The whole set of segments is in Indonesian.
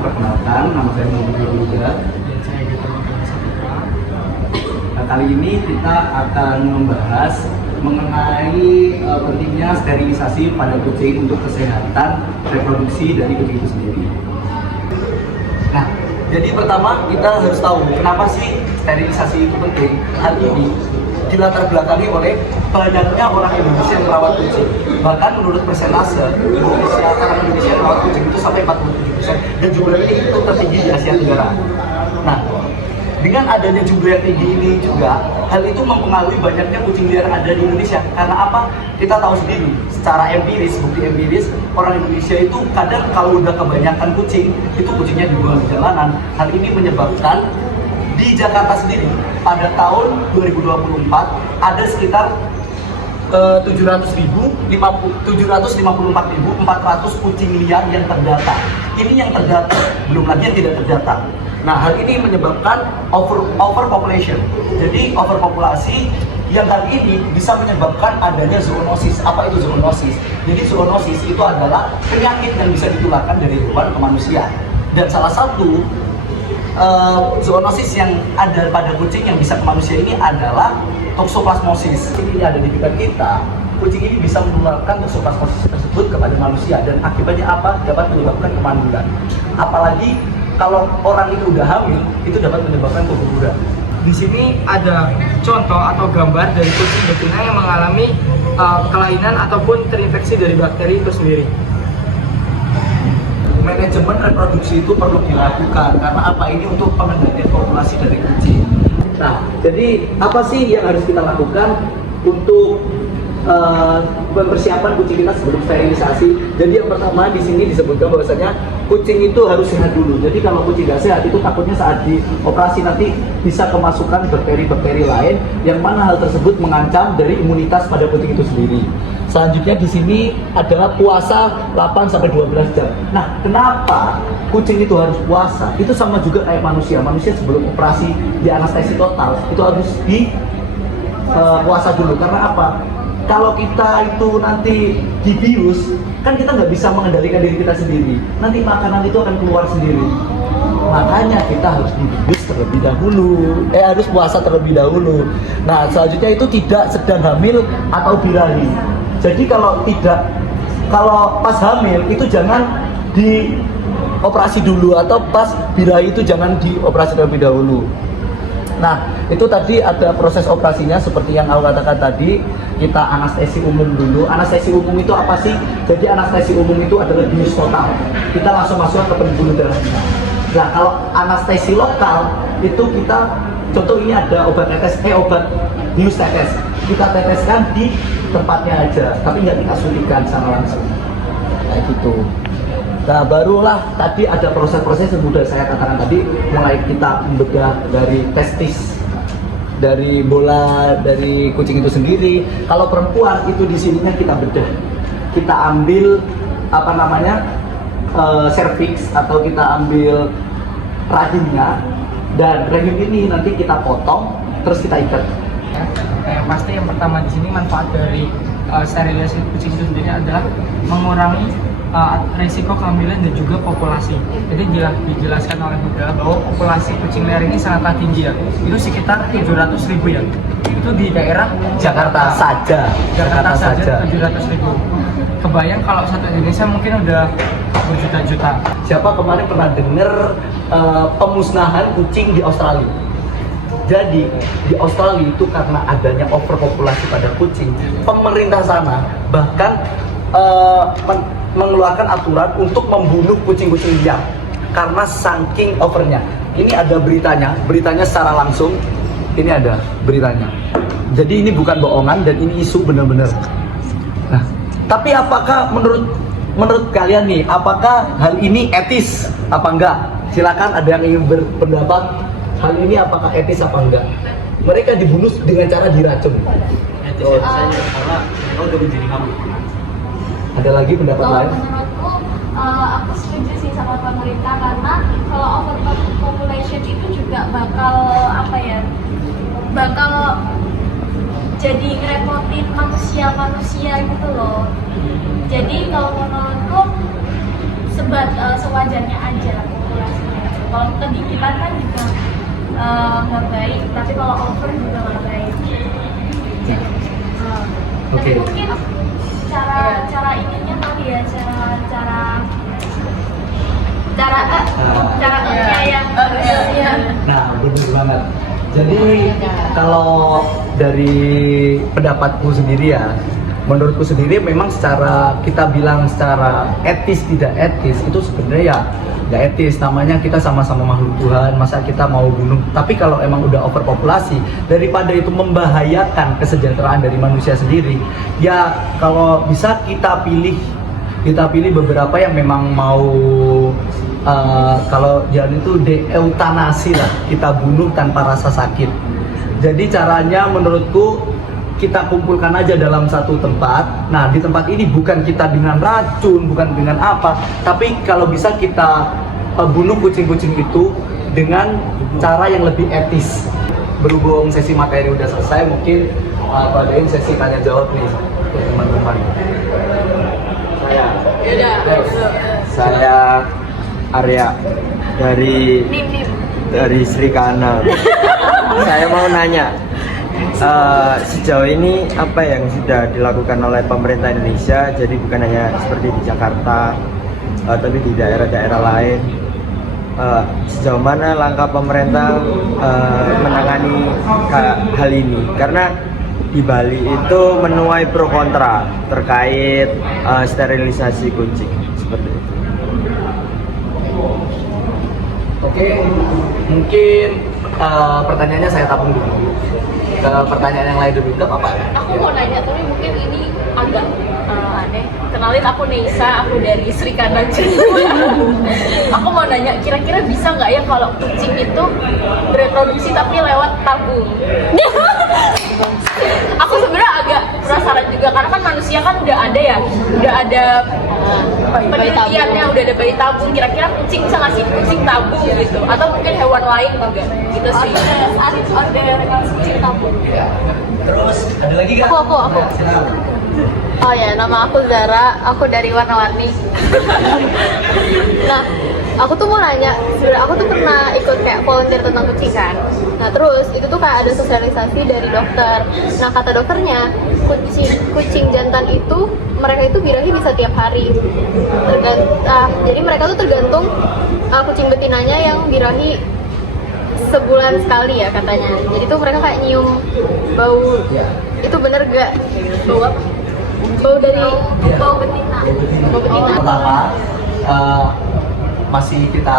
perkenalkan, nama saya Muhammad Juga. Dan saya Gita Saputra. Nah, kali ini kita akan membahas mengenai pentingnya sterilisasi pada kucing untuk kesehatan reproduksi dari kucing itu sendiri. Nah, jadi pertama kita harus tahu kenapa sih sterilisasi itu penting. Hal ini dilatar belakangi oleh banyaknya orang Indonesia yang merawat kucing. Bahkan menurut persentase orang Indonesia yang merawat kucing itu sampai 47%, dan jumlah ini itu tertinggi di Asia Tenggara. Nah, dengan adanya jumlah yang tinggi ini juga, hal itu mempengaruhi banyaknya kucing liar yang ada di Indonesia. Karena apa? Kita tahu sendiri, secara empiris, bukti empiris, orang Indonesia itu kadang kalau udah kebanyakan kucing, itu kucingnya dibuang di jalanan. Hal ini menyebabkan di Jakarta sendiri pada tahun 2024 ada sekitar 754.400 kucing liar yang terdata. Ini yang terdata, belum lagi yang tidak terdata. Nah, hal ini menyebabkan overpopulation. Jadi overpopulasi yang kali ini bisa menyebabkan adanya zoonosis. Apa itu zoonosis? Jadi zoonosis itu adalah penyakit yang bisa ditularkan dari hewan ke manusia. Dan salah satu zoonosis yang ada pada kucing yang bisa ke manusia ini adalah toxoplasmosis. Ini ada di pipiran kita. Kucing ini bisa menularkan toxoplasmosis tersebut kepada manusia, dan akibatnya apa? Dapat menyebabkan kemandulan. Apalagi kalau orang itu udah hamil, itu dapat menyebabkan keguguran. Di sini ada contoh atau gambar dari kucing betina yang mengalami kelainan ataupun terinfeksi dari bakteri itu sendiri. Manajemen reproduksi itu perlu dilakukan karena apa? Ini untuk pengendalian populasi dari kucing. Nah, jadi apa sih yang harus kita lakukan untuk mempersiapkan kucing kita sebelum sterilisasi? Jadi yang pertama di sini disebutkan bahwasanya kucing itu harus sehat dulu. Jadi kalau kucing nggak sehat itu takutnya saat dioperasi nanti bisa kemasukan bakteri-bakteri lain yang mana hal tersebut mengancam dari imunitas pada kucing itu sendiri. Selanjutnya di sini adalah puasa 8 sampai 12 jam. Nah, kenapa kucing itu harus puasa? Itu sama juga kayak manusia. Manusia sebelum operasi di anestesi total itu harus di puasa dulu. Karena apa? Kalau kita itu nanti dibius, kan kita nggak bisa mengendalikan diri kita sendiri. Nanti makanan itu akan keluar sendiri. Makanya kita harus dibius terlebih dahulu. Harus puasa terlebih dahulu. Nah, selanjutnya itu tidak sedang hamil atau birahi. Jadi kalau pas hamil itu jangan dioperasi dulu, atau pas birahi itu jangan dioperasi terlebih dahulu. Nah, itu tadi ada proses operasinya seperti yang aku katakan tadi. Kita anestesi umum dulu. Anestesi umum itu apa sih? Jadi anestesi umum itu adalah bius total. Kita langsung masuk ke pembuluh darah kita. Nah, kalau anestesi lokal itu kita, contoh ini ada obat bius tetes. Kita teteskan di tempatnya aja, tapi nggak kita suntikan secara langsung. Kayak gitu. Nah, barulah tadi ada proses-proses yang sudah saya katakan tadi, mulai kita membedah dari testis, dari bola, dari kucing itu sendiri. Kalau perempuan itu di sininya kita bedah, kita ambil cervix, atau kita ambil rahimnya, dan rahim ini nanti kita potong, terus kita ikat. Pasti yang pertama di sini manfaat dari sterilisasi kucing itu sendiri adalah mengurangi risiko kehamilan dan juga populasi. Jadi dijelaskan oleh Huda bahwa populasi kucing liar ini sangatlah tinggi ya. Itu sekitar 700.000 ya. Itu di daerah Jakarta saja 700.000. Kebayang kalau satu Indonesia mungkin udah berjuta-juta. Siapa kemarin pernah dengar pemusnahan kucing di Australia? Jadi di Australia itu karena adanya overpopulasi pada kucing, pemerintah sana bahkan mengeluarkan aturan untuk membunuh kucing-kucing liar karena saking overnya. Ini ada beritanya secara langsung. Ini ada beritanya. Jadi ini bukan bohongan dan ini isu benar-benar. Nah, tapi apakah menurut kalian nih, apakah hal ini etis apa enggak? Silakan, ada yang ingin berpendapat. Hal ini apakah etis apa enggak? Mereka dibunuh dengan cara diracun. Etis saja, karena lo udah menjadi kamu. Ada lagi pendapat lain? Menurutku, aku setuju sih sama pemerintah, karena kalau overpopulation itu juga bakal jadi ngerepotin manusia gitu loh. Jadi kalau menurutku sewajarnya aja. Kalau kegigilan kan juga nggak baik, tapi kalau over juga nggak baik. Jadi, Oke. tapi mungkin cara ininya kali ya, cara yang ya. Nah, benar banget. Jadi kalau dari pendapatku sendiri ya, menurutku sendiri memang secara kita bilang secara etis tidak etis itu sebenarnya ya nggak etis. Namanya kita sama-sama makhluk Tuhan, masa kita mau bunuh. Tapi kalau emang udah overpopulasi, daripada itu membahayakan kesejahteraan dari manusia sendiri, ya kalau bisa kita pilih beberapa yang memang mau kalau jalan itu eutanasi lah, kita bunuh tanpa rasa sakit. Jadi caranya menurutku kita kumpulkan aja dalam satu tempat. Nah, di tempat ini bukan kita dengan racun, bukan dengan apa, tapi kalau bisa kita bunuh kucing-kucing itu dengan cara yang lebih etis. Berhubung sesi materi udah selesai, mungkin adain sesi tanya jawab nih untuk teman-teman. Saya Arya dari Srikana. Saya mau nanya, sejauh ini apa yang sudah dilakukan oleh pemerintah Indonesia? Jadi bukan hanya seperti di Jakarta, tapi di daerah-daerah lain. Sejauh mana langkah pemerintah menangani hal ini? Karena di Bali itu menuai pro kontra terkait sterilisasi kucing seperti itu. Oke, mungkin pertanyaannya saya tabung dulu. Ke pertanyaan yang lain dulu, itu apa? Aku mau nanya, tapi mungkin ini agak aneh. Kenalin, aku Neisa, aku dari Srikana juga. Aku mau nanya, kira-kira bisa nggak ya kalau kucing itu bereproduksi tapi lewat tabung? Aku sebenarnya agak penasaran juga, karena kan manusia kan udah ada penelitiannya, udah ada bayi tabung. Kira-kira kucing bisa ngasih kucing tabung gitu, atau mungkin hewan lain juga gitu sih. Ada kucing tabung. Terus ada lagi nggak? Aku. Nah, silakan. Oh ya, nama aku Zara, aku dari Warna-Warni. Nah, aku tuh mau nanya, sebenarnya aku tuh pernah ikut kayak volunteer tentang kucing kan. Nah terus itu tuh kayak ada sosialisasi dari dokter. Nah kata dokternya, kucing jantan itu mereka itu birahi bisa tiap hari. Jadi mereka tuh tergantung kucing betinanya yang birahi sebulan sekali ya katanya. Jadi tuh mereka kayak nyium bau. Itu bener gak? Bau apa? Bau dari bau betina. Bau betina. Pertama, masih kita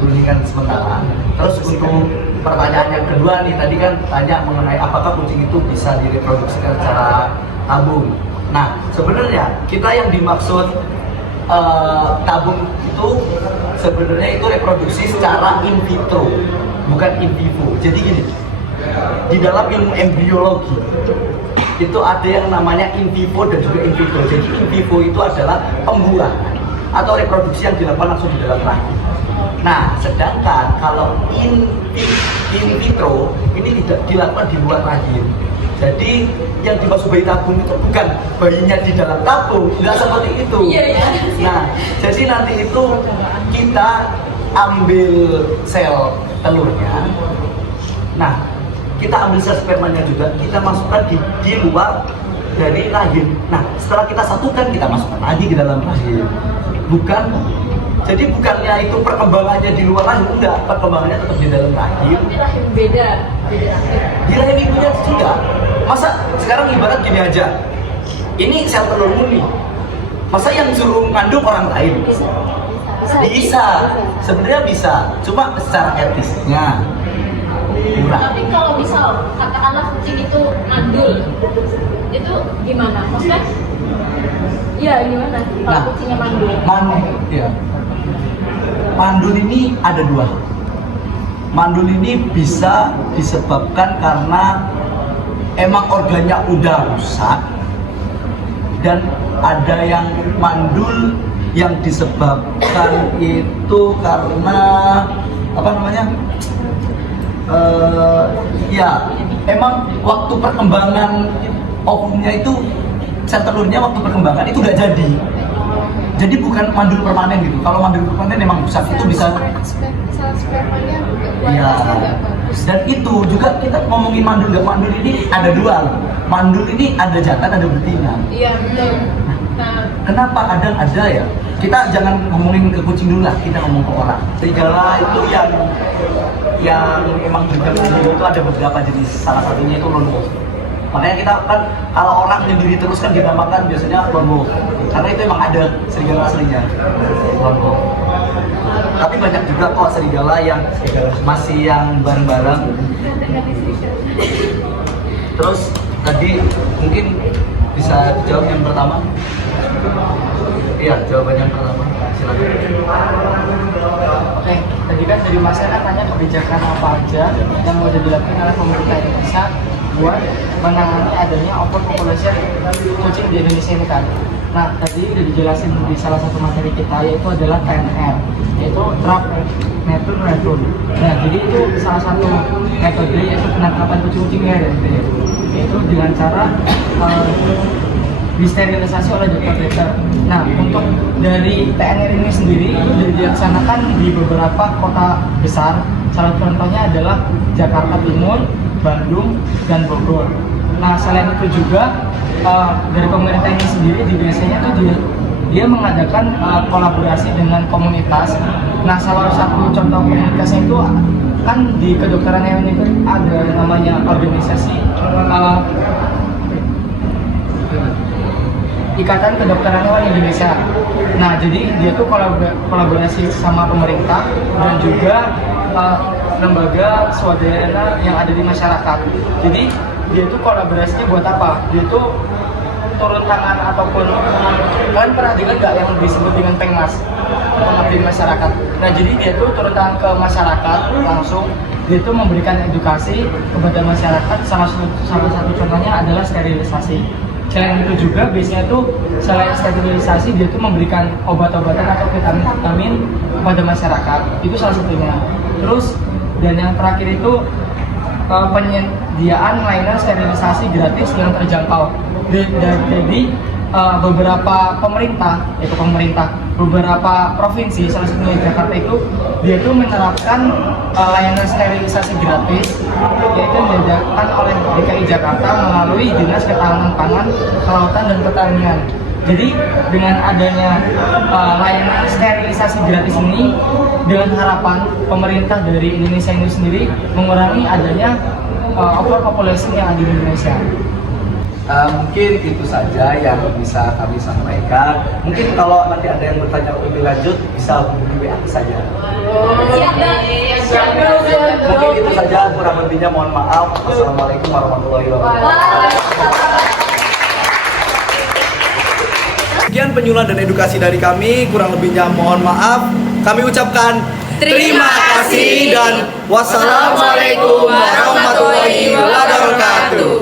dulukan sementara. Terus untuk pertanyaan yang kedua nih, tadi kan tanya mengenai apakah kucing itu bisa direproduksikan secara tabung. Nah, sebenarnya kita yang dimaksud tabung itu sebenarnya itu reproduksi secara in vitro, bukan in vivo. Jadi gini, di dalam ilmu embriologi itu ada yang namanya in vivo dan juga in vitro. Jadi in vivo itu adalah pembuahan atau reproduksi yang dilakukan langsung di dalam rahim. Nah, sedangkan kalau in vitro ini tidak dilakukan di luar rahim. Jadi yang dimaksud bayi tabung itu bukan bayinya di dalam tabung, tidak seperti itu. Nah, jadi nanti itu kita ambil sel telurnya. Nah, kita ambil sel spermanya juga, kita masukkan di luar dari rahim. Nah, setelah kita satukan, kita masukkan lagi ke dalam rahim. Jadi bukannya itu perkembangannya di luar rahim, enggak, perkembangannya tetap di dalam rahim. Tapi rahim beda. Di rahim ibunya juga. Masa sekarang ibarat gini aja, ini sel telurmu nih, masa yang suruh ngandung orang lain? Bisa. Sebenarnya bisa, cuma secara etisnya kurang. Tapi kalau misal katakanlah kucing itu mandul, itu gimana? Maksudnya? Iya gimana? Kalau kucingnya mandul? Mandul ini ada dua. Mandul ini bisa disebabkan karena emang organnya udah rusak, dan ada yang mandul yang disebabkan itu karena apa namanya? Emang waktu perkembangan ovumnya itu, sel telurnya waktu perkembangan itu udah jadi. Jadi bukan mandul permanen gitu. Kalau mandul permanen memang pusat itu bisa. spermanya Iya. nggak bagus. Dan itu juga kita ngomongin mandul nggak mandul ini ada dua loh. Mandul ini ada jantan ada betina. Iya betul. Nah, Kenapa kadang ada ya? Kita jangan ngomongin ke kucing dulu lah, kita ngomong ke orang. Serigala itu yang emang juga sendiri itu ada beberapa jenis. Salah satunya itu lone wolf. Makanya kita kan kalau orang sendiri terus kan dinamakan biasanya lone wolf. Karena itu emang ada serigala aslinya. Lone wolf. Tapi banyak juga kok serigala yang masih yang bareng-bareng. Terus tadi mungkin bisa dijawab yang pertama. Iya, jawaban yang pertama. Silakan. Oke, tadi kan dari Mas Ena tanya kebijakan apa aja yang mau dilakukan oleh pemerintah Indonesia buat menangani adanya overpopulation kucing di Indonesia ini kan. Nah, tadi udah dijelasin di salah satu materi kita yaitu adalah TNR, yaitu Trap Netur Retur. Nah, jadi itu salah satu metode yaitu penangkapan kucing-kucing liar yaitu dengan cara disterilisasi oleh dokter veter. Nah, untuk dari TNR ini sendiri itu dilaksanakan di beberapa kota besar. Salah contohnya adalah Jakarta Timur, Bandung, dan Bogor. Nah, selain itu juga dari pemerintah ini sendiri biasanya tuh dia mengadakan kolaborasi dengan komunitas. Nah, salah satu contoh komunitasnya itu kan di kedokteran hewan itu ada namanya organisasi Ikatan Kedokteran Hewan Indonesia. Nah, jadi dia tuh kolaborasi sama pemerintah dan juga lembaga swadaya yang ada di masyarakat. Jadi dia tuh kolaborasinya buat apa? Dia tuh turun tangan ataupun kan pernah dengar nggak yang disebut dengan pengmas pengabdi masyarakat. Nah, jadi dia tuh turun tangan ke masyarakat langsung. Dia tuh memberikan edukasi kepada masyarakat. Salah satu contohnya adalah sterilisasi. Selain itu juga biasanya tuh selain sterilisasi dia tuh memberikan obat-obatan atau vitamin kepada masyarakat. Itu salah satunya. Terus dan yang terakhir itu penyediaan layanan sterilisasi gratis yang terjangkau. Jadi beberapa pemerintah, beberapa provinsi, salah satunya Jakarta itu, dia tuh menerapkan layanan sterilisasi gratis, yaitu diadakan oleh DKI Jakarta melalui Dinas Ketahanan Pangan, Kelautan dan Pertanian. Jadi dengan adanya layanan sterilisasi gratis ini, dengan harapan pemerintah dari Indonesia ini sendiri mengurangi adanya overpopulation yang ada di Indonesia. Mungkin itu saja yang bisa kami sampaikan. Mungkin kalau nanti ada yang bertanya lebih lanjut bisa hubungi WA saja. Mungkin itu saja, kurang lebihnya mohon maaf. Assalamualaikum warahmatullahi wabarakatuh. Sekian penyuluhan dan edukasi dari kami, kurang lebihnya mohon maaf. Kami ucapkan terima kasih dan wassalamualaikum warahmatullahi wabarakatuh.